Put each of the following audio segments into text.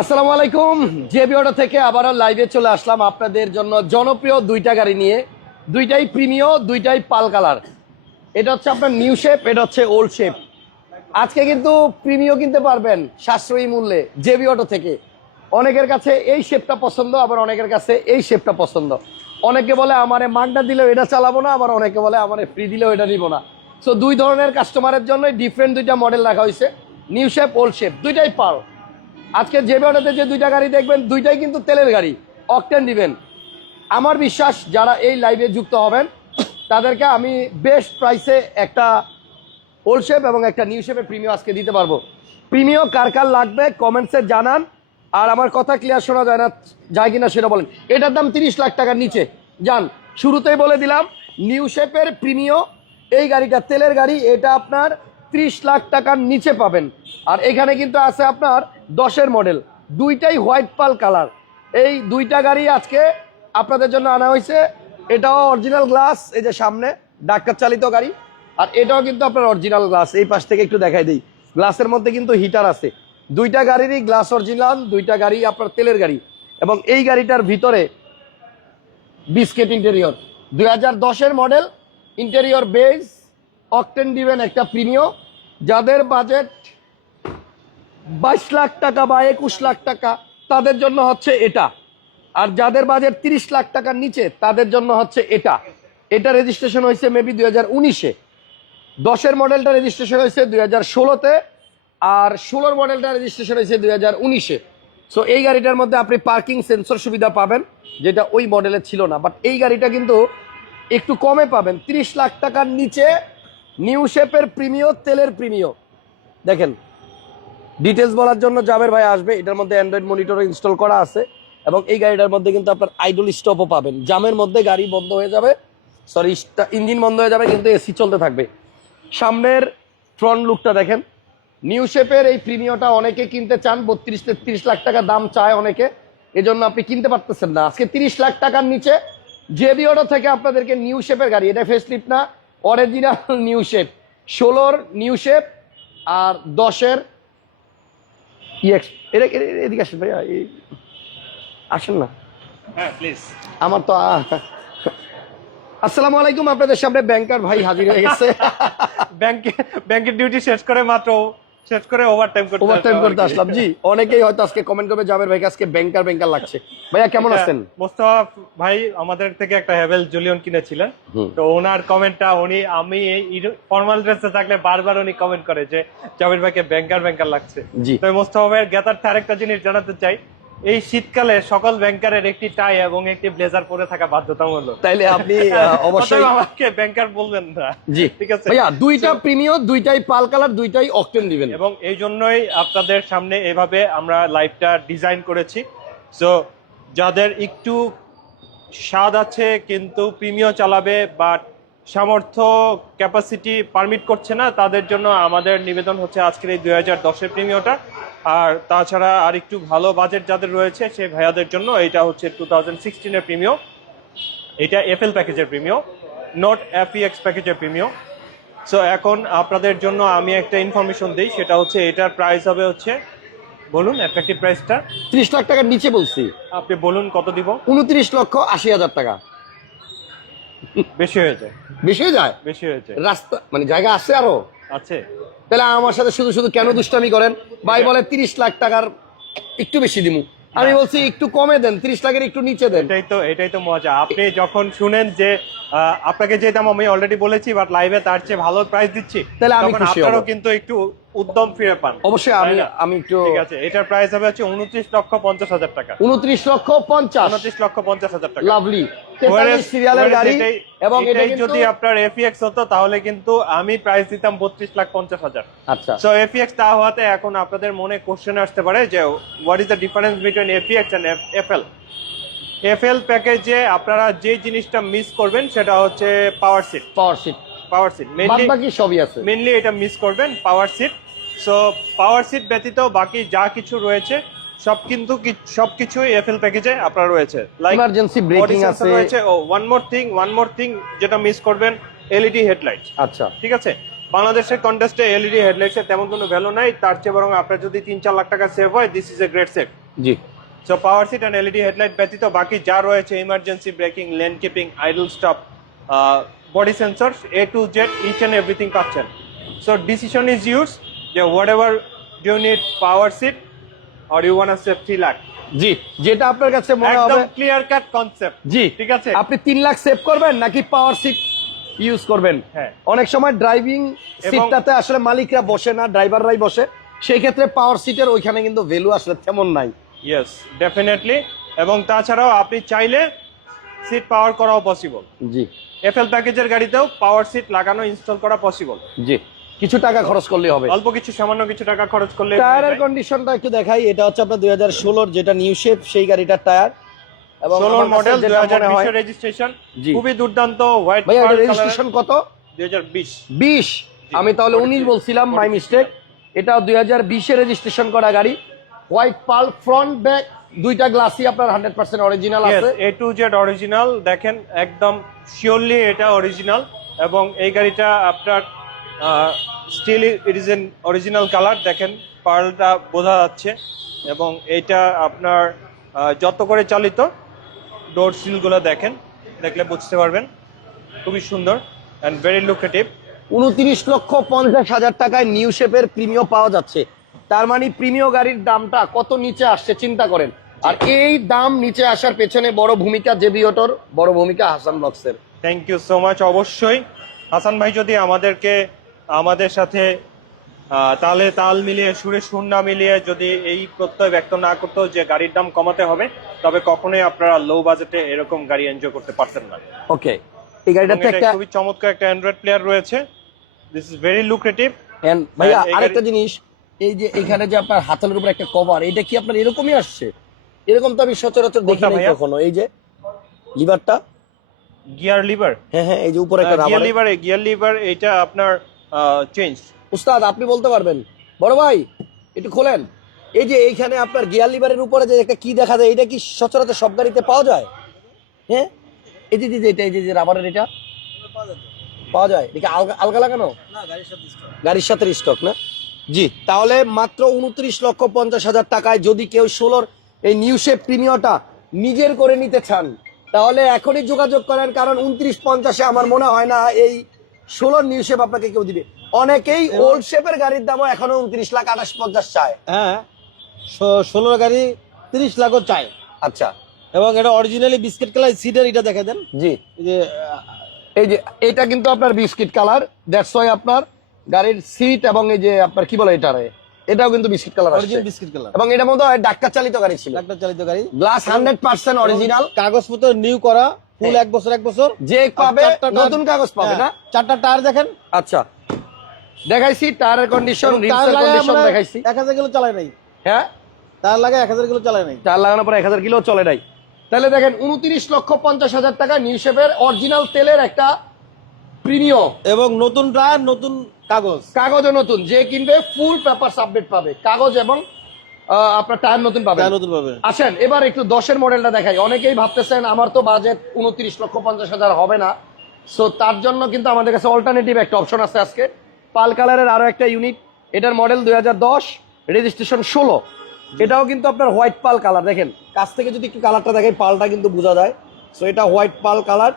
আসসালামু আলাইকুম। যে বিওটা থেকে আবারও লাইভে চলে আসলাম, আপনাদের জন্য জনপ্রিয় দুইটা গাড়ি নিয়ে। দুইটাই প্রিমিয় দুইটাই পাল কালার এটা হচ্ছে আপনার নিউ শেপ এটা হচ্ছে ওল্ড শেপ আজকে কিন্তু প্রিমিয় কিনতে পারবেন সাশ্রয়ী মূল্যে জেবি অটো থেকে। অনেকের কাছে এই শেপটা পছন্দ, আবার অনেকের কাছে এই শেপটা পছন্দ। অনেকে বলে, আমারে মাগনা দিলেও এটা চালাবো না। আবার অনেকে বলে, আমারে ফ্রি দিলেও এটা নিব না। সো দুই ধরনের কাস্টমারের জন্য ডিফারেন্ট দুইটা মডেল রাখা হয়েছে। নিউ শেপ ওল্ড শেপ দুইটাই পাল। আজকে যে অটোতে যে দুইটা গাড়ি দেখবেন, দুইটাই কিন্তু তেলের গাড়ি। অকটেন দিবেন। আমার বিশ্বাস, যারা এই লাইভে যুক্ত হবেন, তাদেরকে আমি বেস্ট প্রাইসে একটা ওল্ড শেপ এবং একটা নিউ শেপের প্রিমিয় আজকে দিতে পারব। প্রিমিয় কার কার লাগবে কমেন্টসে জানান। আর আমার কথা ক্লিয়ার শোনা যায় না, যায় কিনা সেটা বলেন। এটার দাম তিরিশ লাখ টাকার নিচে। যান, শুরুতেই বলে দিলাম নিউ শেপের প্রিমিয় এই গাড়িটা তেলের গাড়ি, এটা আপনার ত্রিশ লাখ টাকার নিচে পাবেন। আর এখানে কিন্তু আছে আপনার দশের মডেল, দুইটাই হোয়াইট পাল কালার। এই দুইটা গাড়ি আজকে আপনাদের জন্য আনা হয়েছে। এটাও অরিজিনাল গ্লাস এই যে সামনে ডাক্তার চালিত গাড়ি। আর এটাও কিন্তু আপনার অরিজিনাল গ্লাস এই পাশ থেকে একটু দেখাই দিই। গ্লাসের মধ্যে কিন্তু হিটার আছে। দুইটা গাড়িরই গ্লাস অরিজিনাল দুইটা গাড়ি আপনার তেলের গাড়ি। এবং এই গাড়িটার ভিতরে বিস্কেট ইন্টেরিয়র দুই হাজার মডেল ইন্টেরিয়র বেজ অকটেন দিবেন একটা প্রিমিয় যাদের বাজেট বাইশ লাখ টাকা বা একুশ লাখ টাকা, তাদের জন্য হচ্ছে এটা। আর যাদের বাজেট তিরিশ লাখ টাকার নিচে, তাদের জন্য হচ্ছে এটা। এটা রেজিস্ট্রেশন হয়েছে মেবি দুই হাজার উনিশে। দশের মডেলটা রেজিস্ট্রেশন হয়েছে দুই হাজার ষোলোতে আর ষোলোর মডেলটা রেজিস্ট্রেশন হয়েছে দুই হাজার উনিশে। সো এই গাড়িটার মধ্যে আপনি পার্কিং সেন্সর সুবিধা পাবেন, যেটা ওই মডেলের ছিল না। বাট এই গাড়িটা কিন্তু একটু কমে পাবেন। তিরিশ লাখ টাকার নিচে নিউ শেপের প্রিমিয় তেলের প্রিমিয় দেখেন ডিটেলস বলার জন্য জাবের ভাই আসবে। এটার মধ্যে অ্যান্ড্রয়েড মনিটর ইনস্টল করা আছে এবং এই গাড়িটার মধ্যে কিন্তু আপনার আইডল স্টপও পাবেন। জামের মধ্যে গাড়ি বন্ধ হয়ে যাবে। সরি ইঞ্জিন বন্ধ হয়ে যাবে, কিন্তু এসি চলতে থাকবে। সামনের ফ্রন্ট লুকটা দেখেন। নিউ শেপের এই প্রিমিয়টা অনেকে কিনতে চান, বত্রিশ তেত্রিশ লাখ টাকা দাম চায় অনেকে। এজন্য আপনি কিনতে পারতেছেন না। আজকে তিরিশ লাখ টাকার নিচে জেবিওটা থেকে আপনাদেরকে নিউ শেপের গাড়ি। এটা ফেসলিপ না অরিজিনাল নিউ শেপ ষোলোর নিউ শেপ আর দশের এটা এদিকে আসেন ভাইয়া আসেন না। হ্যাঁ আমার তো আসসালামু আলাইকুম আপনাদের সামনে ব্যাংকার ভাই হাজির হয়ে গেছে। ব্যাংকে ব্যাংকের ডিউটি শেষ করে মাত্র শেষ করে ওভারটাইম করতে ওভারটাইম করতে আসলাম। জি অনেকেই হয়তো আজকে কমেন্ট করবে জাবের ভাই আজকে ব্যাংকার ব্যাংকার লাগছে। ভাইয়া কেমন আছেন? মোস্তফা ভাই আমাদের থেকে একটা হেভেল জুলিয়ন কিনেছিলেন। তো ওনার কমেন্টটা উনি আমি ফর্মাল ড্রেসে থাকলে বারবার উনি কমেন্ট করে যে জাবের ভাইকে ব্যাংকার ব্যাংকার লাগছে। তো মোস্তফা ভাইয়ের জ্ঞাতার্থে আরেকটা জিনিস জানাতে চাই। এই শীতকালে সকল ব্যাংকারের একটি টাই এবং একটি ব্লেজার পরে থাকা বাধ্যতামূলক। তাইলে আপনি অবশ্যই আমাকে ব্যাংকার বলবেন না। জি। ঠিক আছে? ভাইয়া দুইটা প্রিমিয় দুইটাই পাল কালার দুইটাই অকটেন দিবেন। এবং এই জন্যই আপনাদের সামনে এভাবে আমরা লাইভটা ডিজাইন করেছি। সো যাদের একটু স্বাদ আছে কিন্তু প্রিমিয় চালাবে বাট সামর্থ্য ক্যাপাসিটি পারমিট করছে না তাদের জন্য আমাদের নিবেদন হচ্ছে আজকের এই দুই হাজার দশের প্রিমিয়টা আর তাছাড়া আর একটু ভালো বাজেট যাদের রয়েছে সেই ভাইয়াদের জন্য এটা হচ্ছে টু থাউজেন্ড সিক্সটিনের প্রিমিয় এটা এফএল প্যাকেজের প্রিমিয় নট এফইএক্স প্যাকেজের প্রিমিয় সো এখন আপনাদের জন্য আমি একটা ইনফরমেশন দিই সেটা হচ্ছে এটার প্রাইস হবে হচ্ছে বলুন অ্যাট্রাকটিভ প্রাইসটা ত্রিশ লাখ টাকার নিচে বলছি। আপনি বলুন কত দিব? উনত্রিশ লক্ষ আশি হাজার টাকা। বেশি হয়ে যায়। বেশি হয়ে যায়? বেশি হয়ে যায়। রাস্তা মানে জায়গা আছে আরও? আছে। তাহলে আমার সাথে শুধু শুধু কেন দুষ্টামি করেন? ভাই বলে তিরিশ লাখ টাকার একটু বেশি দিমু। আমি বলছি একটু কমে দেন তিরিশ লাখের একটু নিচে দেন। এটাই তো এটাই তো মজা। আপনি যখন শুনেন যে আপনাকে যে দাম আমি অলরেডি বলেছি বাট লাইভে তার চেয়ে ভালো প্রাইস দিচ্ছি তাহলে আমি খুশি হব। কিন্তু একটু উদ্যম ফিরে পান। অবশ্যই আমি আমি একটু ঠিক আছে এটার প্রাইস হবে হচ্ছে উনত্রিশ লক্ষ পঞ্চাশ হাজার টাকা। উনত্রিশ লক্ষ পঞ্চাশ। উনত্রিশ লক্ষ পঞ্চাশ হাজার টাকা। লাভলি সিরিয়ালের whereas গাড়ি এটাই- এবং এটাই যদি আপনার এফিএক্স হতো তাহলে কিন্তু আমি প্রাইস দিতাম বত্রিশ লাখ পঞ্চাশ হাজার। আচ্ছা। সো এফিএক্স তা হওয়াতে এখন আপনাদের মনে কোশ্চেন আসতে পারে যে what is the difference between FX and FL FL প্যাকেজে আপনারা যে জিনিসটা মিস করবেন সেটা হচ্ছে power seat power seat power seat mainly বাকি সবই আছে। মেনলি এটা মিস করবেন power seat so power seat ব্যতীত বাকি যা কিছু রয়েছে সব কিন্তু সবকিছুই এফএল প্যাকেজে আপনার রয়েছে। লাইক ইমার্জেন্সি ব্রেকিং আছে। রয়েছে। ও one more thing one more thing যেটা মিস করবেন এলইডি হেডলাইট আচ্ছা। ঠিক আছে? বাংলাদেশের কন্টেস্টে এলইডি হেডলাইটসের তেমন কোনো ভ্যালু নাই। তার চেয়ে বরং আপনার যদি তিন চার লাখ টাকা সেভ হয় this is a great save G. So power seat and LED headlight ব্যতীত বাকি যা রয়েছে emergency braking lane keeping idle stop body sensor A to Z each and everything পাচ্ছেন। সো ডিসিশন ইজ ইউজ যে whatever you need power seat or you want safety lakh জি যেটা আপনার কাছে মনে একদম হবে ক্লিয়ার কাট কনসেপ্ট জি ঠিক আছে? আপনি তিন লাখ সেভ করবেন নাকি পাওয়ার সিট ইউজ করবেন? হ্যাঁ। অনেক সময় ড্রাইভিং সিটটাতে আসলে মালিকরা বসে না ড্রাইভাররাই বসে। সেই ক্ষেত্রে পাওয়ার সিটের ওইখানে কিন্তু ভ্যালু আসলে তেমন নাই। ইয়েস ডেফিনেটলি এবং তাছাড়াও আপনি চাইলে সিট পাওয়ার করাও পসিবল জি। এফএল প্যাকেজের গাড়িতেও পাওয়ার সিট লাগানো ইনস্টল করা পসিবল জি। কিছু টাকা খরচ করলে হবে। অল্প কিছু সামান্য কিছু টাকা খরচ করলে টায়ারের কন্ডিশনটা একটু দেখাই এটা হচ্ছে আপনার দুই হাজার ষোলোর যেটা নিউ শেপ সেই গাড়িটার টায়ার। এবং ষোলোর মডেল দুই হাজার রেজিস্ট্রেশন খুবই দুর্দান্ত হোয়াইট ভাইয়া রেজিস্ট্রেশন কত? দুই হাজার বিশ। বিশ। আমি তাহলে উনিশ বলছিলাম মাই মিস্টেক এটা দুই হাজার বিশে রেজিস্ট্রেশন করা গাড়ি। হোয়াইট পাল ফ্রন্ট ব্যাক দুইটা গ্লাসই আপনার হান্ড্রেড পার্সেন্ট অরিজিনাল আছে। এ টু জেড অরিজিনাল দেখেন একদম শিওরলি এটা অরিজিনাল এবং এই গাড়িটা আপনার still it is an original colour দেখেন পার্লটা বোঝা যাচ্ছে এবং এটা আপনার যত করে চালিত ডোর সিলগুলো দেখেন দেখলে বুঝতে পারবেন খুবই সুন্দর অ্যান্ড ভেরি লুকেটিভ উনত্রিশ লক্ষ পঞ্চাশ হাজার টাকায় নিউ শেপের প্রিমিয় পাওয়া যাচ্ছে। তার মানে প্রিমিয় গাড়ির দামটা কত নিচে আসছে চিন্তা করেন। আর এই দাম নিচে আসার পেছনে বড় ভূমিকা জেবি অটোর বড় ভূমিকা হাসান ব্লকসের থ্যাংক ইউ সো মাচ অবশ্যই। হাসান ভাই যদি আমাদেরকে আমাদের সাথে তালে তাল মিলিয়ে সুরে সুর না মিলিয়ে যদি এই প্রত্যয় ব্যক্ত না করতো যে গাড়ির দাম কমাতে হবে তবে কখনোই আপনারা লো বাজেটে এরকম গাড়ি এনজয় করতে পারতেন না। ওকে। এই গাড়িটাতে একটা খুবই চমৎকার একটা অ্যান্ড্রয়েড প্লেয়ার রয়েছে। This is very lucrative And ভাইয়া আরেকটা জিনিস এই যে এখানে যে আপনার হাতলের উপর একটা কভার এটা কি আপনার এরকমই আসছে? এরকম তো আমি সচরাচর দেখি ভাইয়া? কখনো। এই যে লিভারটা? গিয়ার লিভার হ্যাঁ হ্যাঁ এই যে উপরে একটা গিয়ার লিভার গিয়ার লিভার এটা আপনার চেঞ্জ উস্তাদ আপনি বলতে পারবেন। বড় ভাই একটু খোলেন। এই যে এইখানে আপনার গিয়ার লিভারের উপরে যে একটা কি দেখা যায় এটা কি সচরাচর সব গাড়িতে পাওয়া যায়? হ্যাঁ? এই যে যে এটা এই যে যে রাবারের এটা? পাওয়া যায়। এটা আলগা আলগা লাগানো? গাড়ির সাথে স্টক না? জি তাহলে মাত্র উনত্রিশ লক্ষ পঞ্চাশ হাজার টাকায় যদি কেউ ষোলোর এই নিউ শেপ প্রিমিয়টা নিজের করে নিতে চান তাহলে এখনই যোগাযোগ করেন কারণ উনত্রিশ পঞ্চাশে আমার মনে হয় না এই ষোলোর নিউ শেপ আপনাকে কেউ দিবে। অনেকেই ওল্ড শেপের গাড়ির দামও এখনও উনত্রিশ লাখ আঠাশ পঞ্চাশ চায়। হ্যাঁ ষোলো গাড়ি তিরিশ লাখও চাই আচ্ছা। এবং এটা অরিজিনালি বিস্কিট কালার সিডার এটা দেখা দেন। জি। এই যে এই যে এটা কিন্তু আপনার বিস্কিট কালার দ্যাটস ওয়াই আপনার গাড়ির সিট এবং এই যে আপনার কি বলে এটারে? এটাও কিন্তু biscuit colour original biscuit colour এবং এটা মধ্যে ডাক্তার চালিত গাড়ি ছিল। ডাক্তার চালিত গাড়ি। গ্লাস হান্ড্রেড পার্সেন্ট অরিজিনাল কাগজপত্র নিউ করা ফুল। এক বছর এক বছর। যে পাবে নতুন কাগজ পাবে না? হ্যাঁ, চারটা টায়ার দেখেন। আচ্ছা। দেখাইছি টায়ারের কন্ডিশন রিমসের কন্ডিশন দেখাইছি। এক হাজার কিলো চালাই নাই। হ্যাঁ? টায়ার লাগে এক হাজার কিলো চালাই নাই। টায়ার লাগানোর পর এক হাজার কিলো চলে নাই। তাহলে দেখেন উনত্রিশ লক্ষ পঞ্চাশ হাজার টাকা নিউ শেপের অরিজিনাল তেলের একটা প্রিমিয়াম এবং নতুন টায়ার নতুন কাগজ। কাগজও নতুন। যে কিনবে ফুল পেপার সাবমিট পাবে। কাগজ এবং আপনার টায়ার নতুন পাবে টায়ার নতুন পাবে আসেন এবার একটু দশের মডেলটা দেখাই। অনেকেই ভাবতেছেন আমার তো বাজেট উনত্রিশ লক্ষ পঞ্চাশ হাজার হবে না। সো তার জন্য কিন্তু আমাদের কাছে অল্টারনেটিভ একটা অপশন আছে আজকে। পাল কালারের আরও একটা ইউনিট এটার মডেল দুই হাজার দশ রেজিস্ট্রেশন ষোলো। এটাও কিন্তু আপনার হোয়াইট পাল কালার। দেখেন কাছ থেকে যদি একটু কালারটা দেখাই পালটা কিন্তু বোঝা যায়। সো এটা হোয়াইট পাল কালার।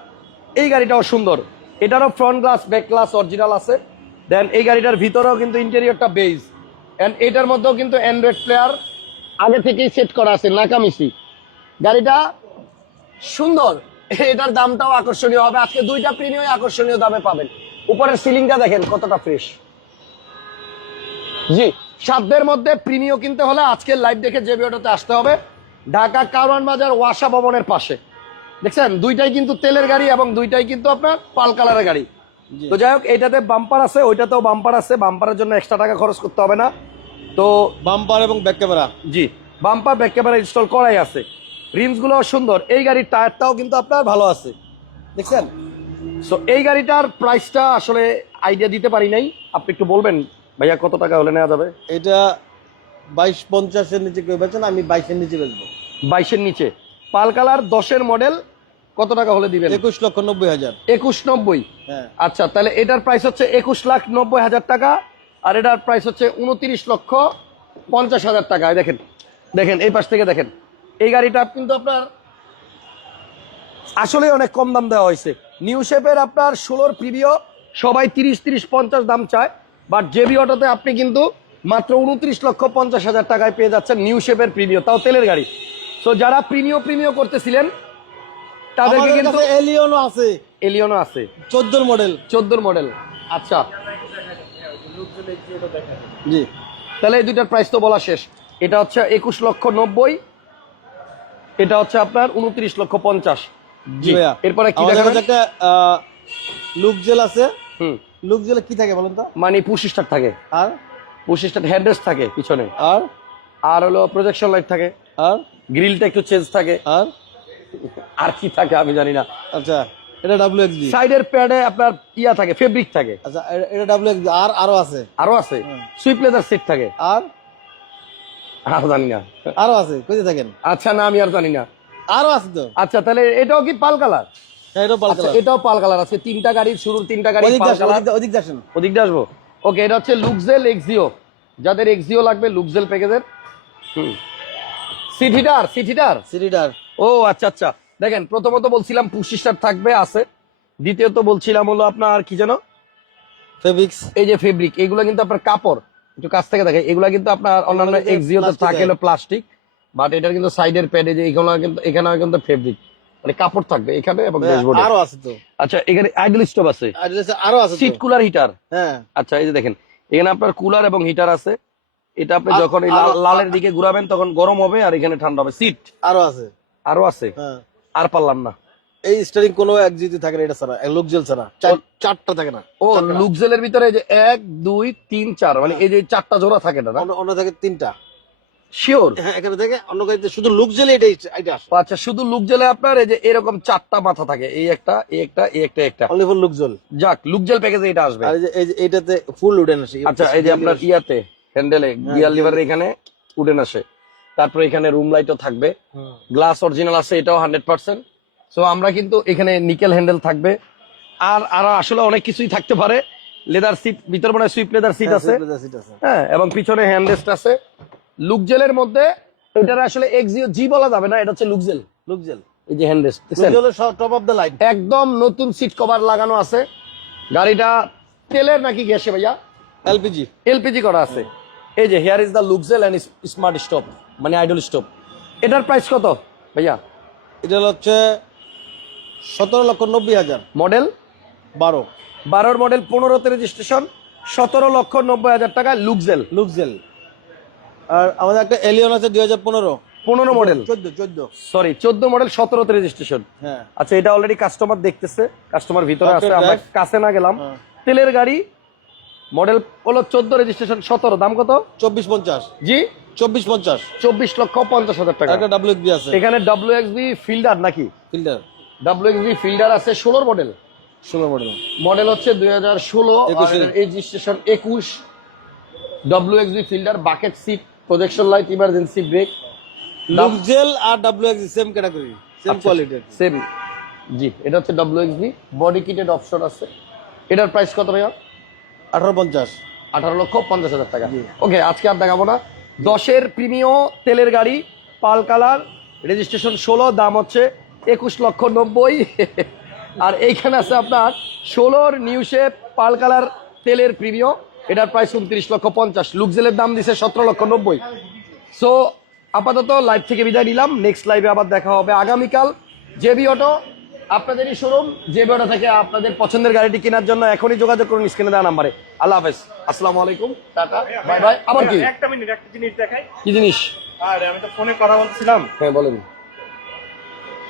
এই গাড়িটাও সুন্দর। এটারও front glass back glass original আছে। দেন এই গাড়িটার ভিতরেও কিন্তু ইন্টেরিয়রটা বেজ এটার মধ্যেও কিন্তু অ্যান্ড্রয়েড প্লেয়ার আগে থেকেই সেট করা আছে নাকামিসি গাড়িটা সুন্দর। এটার দামটাও আকর্ষণীয় হবে। আজকে দুইটা প্রিমিয়াম আকর্ষণীয় দামে পাবেন। উপরের সিলিংটা দেখেন কতটা ফ্রেশ জি সাধ্যের মধ্যে প্রিমিয় কিনতে হলে আজকের লাইভ দেখে যে ভিডিওতে আসতে হবে। ঢাকা কারওয়ান বাজার ওয়াসা ভবনের পাশে। দেখছেন? দুইটাই কিন্তু তেলের গাড়ি এবং দুইটাই কিন্তু আপনার পাল কালারের গাড়ি। তো যাই হোক এইটাতে বাম্পার আছে ওইটাতেও বাম্পার আছে। বাম্পারের জন্য এক্সট্রা টাকা খরচ করতে হবে না। তো বাম্পার এবং ব্যাক ক্যামেরা? জি। বাম্পার ব্যাক ক্যামেরা ইনস্টল করাই আছে। রিমসগুলো সুন্দর। এই গাড়ির টায়ারটাও কিন্তু আপনার ভালো আছে। দেখছেন? সো এই গাড়িটার প্রাইসটা আসলে আইডিয়া দিতে পারি নাই। আপনি একটু বলবেন ভাইয়া কত টাকা হলে নেওয়া যাবে? এটা বাইশ পঞ্চাশের নিচে কেউ বেচেন আমি বাইশের নিচে বেচবো। বাইশের নিচে। পাল কালার দশের মডেল কত টাকা হলে দিবেন? একুশ লক্ষ নব্বই হাজার। একুশ নব্বই? হ্যাঁ। আচ্ছা তাহলে এটার প্রাইস হচ্ছে একুশ লাখ নব্বই হাজার টাকা। আর এটার প্রাইস হচ্ছে উনত্রিশ লক্ষ পঞ্চাশ হাজার টাকা দেখেন দেখেন এই পাশ থেকে দেখেন। এই গাড়িটা কিন্তু আপনার আসলে অনেক কম দাম দেওয়া হয়েছে। নিউ শেপের আপনার ষোলোর প্রিভিও সবাই তিরিশ তিরিশ পঞ্চাশ দাম চায়। বাট জেবি অটোতে আপনি কিন্তু মাত্র উনত্রিশ লক্ষ পঞ্চাশ হাজার টাকায় পেয়ে যাচ্ছেন নিউ শেপের প্রিমিও তাও তেলের গাড়ি। তো যারা প্রিমিও প্রিমিও করতেছিলেন তাদেরকে কিন্তু এলিয়নও আছে। এলিয়নও আছে। চোদ্দোর মডেল চোদ্দোর মডেল আচ্ছা জি। তাহলে এই দুইটার প্রাইস তো বলা শেষ। এটা হচ্ছে একুশ লক্ষ নব্বই এটা হচ্ছে আপনার উনত্রিশ লক্ষ পঞ্চাশ। জি এরপরে কি একটা লুক জেল আছে। হুম। লুক জেলে কি থাকে বলেন তো? মানে পুশ স্টার থাকে। আর? পুশ স্টার হেডরেস্ট থাকে পিছনে। আর? আর হলো প্রজেকশন লাইট থাকে। আর? গ্রিলটা একটু চেঞ্জ থাকে। আর? আর কি থাকে আমি জানি না। আচ্ছা। এটা ডাব্লিউ এক্স সাইডের প্যাডে আপনার ইয়া থাকে ফেব্রিক থাকে। আচ্ছা এটা ডাব্লিউ এক্স আর আরও আছে? আরও আছে। সুইপ লেদার সিট থাকে। আর? আর জানি না। আরও আছে কইতে থাকেন। আচ্ছা না আমি আর জানি না। আরও আছে তো? আচ্ছা তাহলে এটাও কি পাল কালার? হ্যাঁ, এটাও আচ্ছা এটাও পাল কালার আছে। তিনটা গাড়ির শুরুর তিনটা গাড়ি ওদিক আসেন, কালার। ওদিক দিয়ে- আসব। ওকে এটা হচ্ছে লুকজেল এক্সিও যাদের এক্সিও লাগবে লুকজেল প্যাকেজের হুম। সিট হিটার সিট হিটার সিরিডার ও আচ্ছা আচ্ছা। দেখেন প্রথমত বলছিলাম পুশিস্টার থাকবে আছে। দ্বিতীয়ত বলছিলাম হলো আপনার কি যেন? ফেব্রিক্স। এই যে ফেব্রিক এগুলো কিন্তু আপনার কাপড় একটু কাছ থেকে দেখে এগুলো কিন্তু আপনার অন্যান্য এক্সিওতে থাকে হলো প্লাস্টিক বাট এটার কিন্তু সাইডের প্যাডে যে এখানে কিন্তু এখানে কিন্তু ফেব্রিক মানে কাপড় থাকবে এখানে এবং ড্যাশবোর্ডে আরও আছে তো। আচ্ছা এখানে আইডল স্টোভ আছে। আর আছে সিট কুলার হিটার হ্যাঁ। আচ্ছা এই যে দেখেন এখানে আপনার কুলার এবং হিটার আছে। এটা আপনি যখন লালের দিকে ঘুরাবেন তখন গরম হবে আর এখানে ঠান্ডা হবে। সিট আরও আছে। আরও আছে। হ্যাঁ। আর পারলাম না। এই স্টারিং কোনো একজিতে থাকে না এটা ছাড়া লুক জেল ছাড়া। চারটা থাকে না ও লুকজেলের ভিতরে এই যে এক দুই তিন চার মানে এই যে চারটা জোড়া থাকে না অন্য অন্য থাকে তিনটা। শিওর হ্যাঁ এখানে থেকে অন্য গাড়িতে শুধু লুক জেলে এটাই এটা আচ্ছা শুধু লুকজেলে আপনার এই যে এরকম চারটা মাথা থাকে এই একটা এই একটা এই একটা একটা। অনলি ফর লুক জেল যাক লুকজেল প্যাকেজে এটা আসবে। আর এই যে এই যে এইটাতে ফুল উডেন আসে। আচ্ছা এই যে আপনার ইয়াতে হ্যান্ডেলে গিয়ার লিভারের এখানে উডেন আসে। তারপরে এখানে রুম লাইটও থাকবে। গ্লাস অরিজিনাল আছে এটাও হান্ড্রেড পার্সেন্ট সো আমরা কিন্তু এখানে নিকেল হ্যান্ডেল থাকবে। আর আর আসলে অনেক কিছুই থাকতে পারে। লেদার সিট ভিতর মনে সুইপ লেদার সিট আছে। হ্যাঁ এবং পিছনে হ্যান্ডরেস্ট আছে। লুকজেলের মধ্যে এটার আসলে এক্সিও জি বলা যাবে না এটা হচ্ছে লুকজেল লুকজেল এই যে হ্যান্ডরেস্ট লুক জেলের সব টপ অফ দ্য লাইন একদম নতুন সিট কভার লাগানো আছে। গাড়িটা তেলের নাকি গ্যাসে ভাইয়া? এলপিজি এলপিজি করা আছে। এই যে here is the Luxel and smart stop মানে আইডল স্টপ এটার প্রাইস কত ভাইয়া? এটা হচ্ছে সতেরো লক্ষ নব্বই হাজার। মডেল বারো। বারোর মডেল পনেরোতে রেজিস্ট্রেশন সতেরো লক্ষ নব্বই হাজার টাকা লুকজেল লুক জেল আর আমাদের একটা এলিয়ন আছে দুই হাজার পনেরো। পনেরো মডেল চোদ্দ চোদ্দ। সরি চোদ্দ মডেল সতেরোতে রেজিস্ট্রেশন হ্যাঁ। আচ্ছা এটা অলরেডি কাস্টমার দেখতেছে কাস্টমার ভিতরে আছে আমরা কাছে না গেলাম। হ্যাঁ। তেলের গাড়ি মডেল হলো চোদ্দ রেজিস্ট্রেশন সতেরো। দাম কত? চব্বিশ পঞ্চাশ। জি? চব্বিশ পঞ্চাশ। চব্বিশ লক্ষ পঞ্চাশ হাজার টাকা। একটা ডাব্লিউ বি আছে। এখানে ডাব্লিউ এক্সবি ফিল্ডার নাকি? ফিল্টার ডাব্লিউ এক্সবি ফিল্ডার আছে ষোলোর মডেল? ষোলো মডেল। মডেল হচ্ছে দুই হাজার ষোলো রেজিস্ট্রেশন একুশ। W XB Fielder bucket seat projection light emergency brake Luxel আর W X same category same. কোয়ালিটির সেম জি এটা হচ্ছে W XB body kitted option আছে। এটার প্রাইস কত ভাইয়া? আঠারো পঞ্চাশ। আঠারো লক্ষ পঞ্চাশ হাজার টাকা। ওকে আজকে আর দেখাবো না। দশের প্রিমিয় তেলের গাড়ি পাল কালার রেজিস্ট্রেশন ষোলো দাম হচ্ছে একুশ লক্ষ নব্বই। আর এইখানে আছে আপনার ষোলোর নিউ শেপ পাল কালার তেলের প্রিমিয় এটার প্রাইস উনত্রিশ লক্ষ পঞ্চাশ। লুকজেলের দাম দিছে সতেরো লক্ষ নব্বই। সো আপাতত লাইভ থেকে বিদায় নিলাম। নেক্সট লাইভে আবার দেখা হবে আগামীকাল। জেবি অটো আপনাদেরই শোরুম যে বেড়া থেকে আপনাদের পছন্দের গাড়িটি কেনার জন্য এখনই যোগাযোগ করুন স্ক্রিনে দেওয়া নাম্বারে। আল্লাহ হাফেজ। আসসালামু আলাইকুম টাটা বাই বাই। আবার কি? একটা মিনিট একটা জিনিস দেখাই। কি জিনিস? আর আমি তো ফোনে কথা বলছিলাম হ্যাঁ বলেন।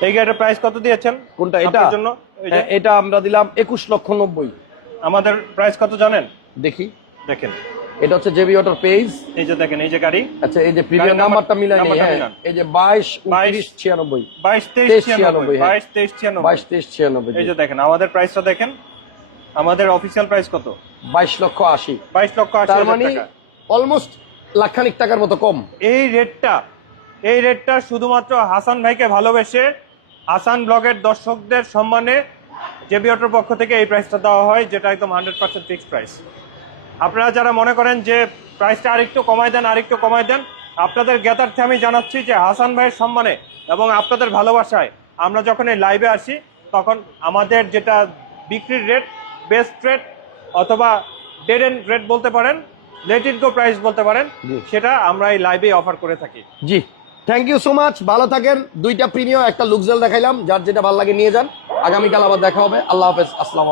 এই গাড়িটার প্রাইস কত দিয়েছেন? কোনটা? এটা? জন্য? হ্যাঁ, এটা আমরা দিলাম একুশ লক্ষ নব্বই। আমাদের প্রাইস কত জানেন? দেখি। দেখেন। এটা হচ্ছে জেবি অটোর পেজ এই যে দেখেন এই যে গাড়ি। আচ্ছা এই যে প্রিমিয়াম নাম্বারটা নাম্বার- মিলাই নেই, হ্যাঁ। এই যে বাইশ উনত্রিশ ছিয়ানব্বই। বাইশ তেইশ তেইশ ছিয়ানব্বই ছিয়ানব্বই, হ্যাঁ। বাইশ তেইশ ছিয়ানব্বই। বাইশ তেইশ ছিয়ানব্বই এই যে দেখেন আমাদের প্রাইসটা দেখেন। আমাদের অফিসিয়াল প্রাইস কত? বাইশ লক্ষ আশি। বাইশ লক্ষ আশি তার মানে অলমোস্ট লাখখানিক টাকার মতো কম। এই রেটটা এই রেটটা শুধুমাত্র হাসান ভাইকে ভালোবেসে হাসান ব্লগের দর্শকদের সম্মানে জেবি অটোর পক্ষ থেকে এই প্রাইসটা দেওয়া হয় যেটা একদম হান্ড্রেড পার্সেন্ট ফিক্সড প্রাইস আপনারা যারা মনে করেন যে প্রাইসটা আরেকটু কমায় দেন আরেকটু কমায় দেন আপনাদের জ্ঞাতার্থে আমি জানাচ্ছি যে হাসান ভাইয়ের সম্মানে এবং আপনাদের ভালোবাসায় আমরা যখন এই লাইভে আসি তখন আমাদের যেটা বিক্রির রেট বেস্ট রেট অথবা ডেড এন্ড রেট বলতে পারেন লেট ইট গো প্রাইস বলতে পারেন। সেটা আমরা এই লাইভে অফার করে থাকি। জি। থ্যাংক ইউ সো মাচ ভালো থাকেন। দুইটা প্রিমিয় একটা লুকজেল দেখাইলাম। যার যেটা ভালো লাগে নিয়ে যান। আগামীকাল আবার দেখা হবে। আল্লাহ হাফেজ। আসসালাম